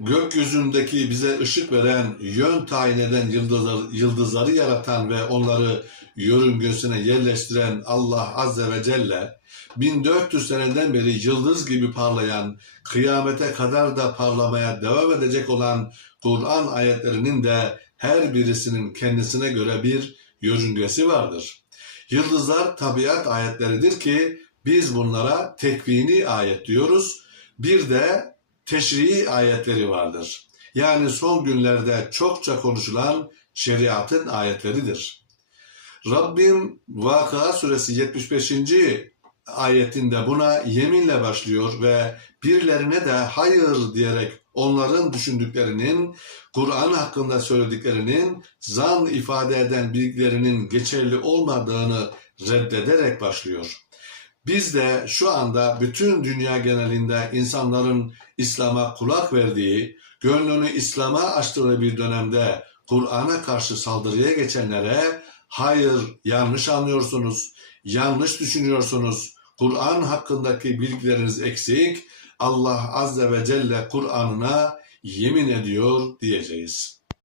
gökyüzündeki bize ışık veren, yön tayin eden yıldızları, yıldızları yaratan ve onları yörüngesine yerleştiren Allah Azze ve Celle, 1400 seneden beri yıldız gibi parlayan, kıyamete kadar da parlamaya devam edecek olan Kur'an ayetlerinin de her birisinin kendisine göre bir yörüngesi vardır. Yıldızlar tabiat ayetleridir ki biz bunlara tekvini ayet diyoruz. Bir de teşrii ayetleri vardır. Yani son günlerde çokça konuşulan şeriatın ayetleridir. Rabbim Vakıa suresi 75. ayetinde buna yeminle başlıyor ve birilerine de hayır diyerek onların düşündüklerinin, Kur'an hakkında söylediklerinin, zan ifade eden bilgilerinin geçerli olmadığını reddederek başlıyor. Biz de şu anda bütün dünya genelinde insanların İslam'a kulak verdiği, gönlünü İslam'a açtığı bir dönemde Kur'an'a karşı saldırıya geçenlere hayır yanlış anlıyorsunuz, yanlış düşünüyorsunuz, Kur'an hakkındaki bilgileriniz eksik, Allah Azze ve Celle Kur'an'ına yemin ediyor diyeceğiz.